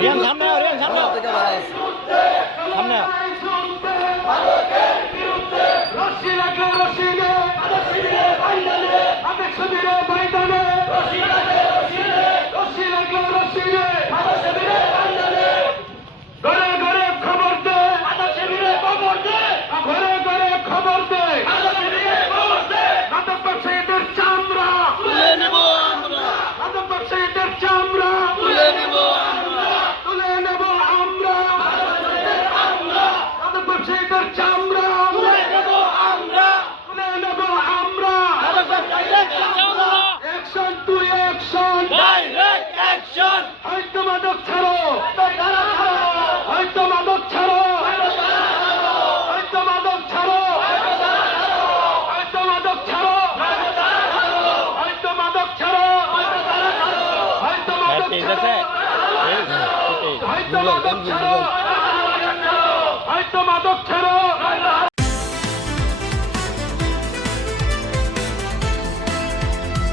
রিয়ান সামনে আও, রিয়ান সামনে আও। সামনে আও। রশি লাগলো রশিদে আবেগ শিবিরে ময়দানে রশি লাগলো রশিদে ঘরে ঘরে খবর দে ঘরে ঘরে খবর দে মাদক ব্যবসায়ীদের চামড়া তুলে নেব আমরা, মাদক ব্যবসায়ীদের চামড়া তুলে নেব আমরা, তুলে নেব আমরা মাদক ব্যবসায়ীদের চামড়া তুলে নেব আমরা। তুলে নেব আমরা মাদক ব্যবসায়ীদের চামড়া। Action to action direct action. হয়তো মাদক ছাড়ো হয়তো মাদক ছাড়ো হয়তো মাদক ছাড়ো হয়তো মাদক ছাড়ো হয়তো মাদক ছাড়ো হয়তো মাদক ঠিক ছাড়ো আছে। হয়তো মাদক ছাড়ো হয়তো মাদক ছাড়ো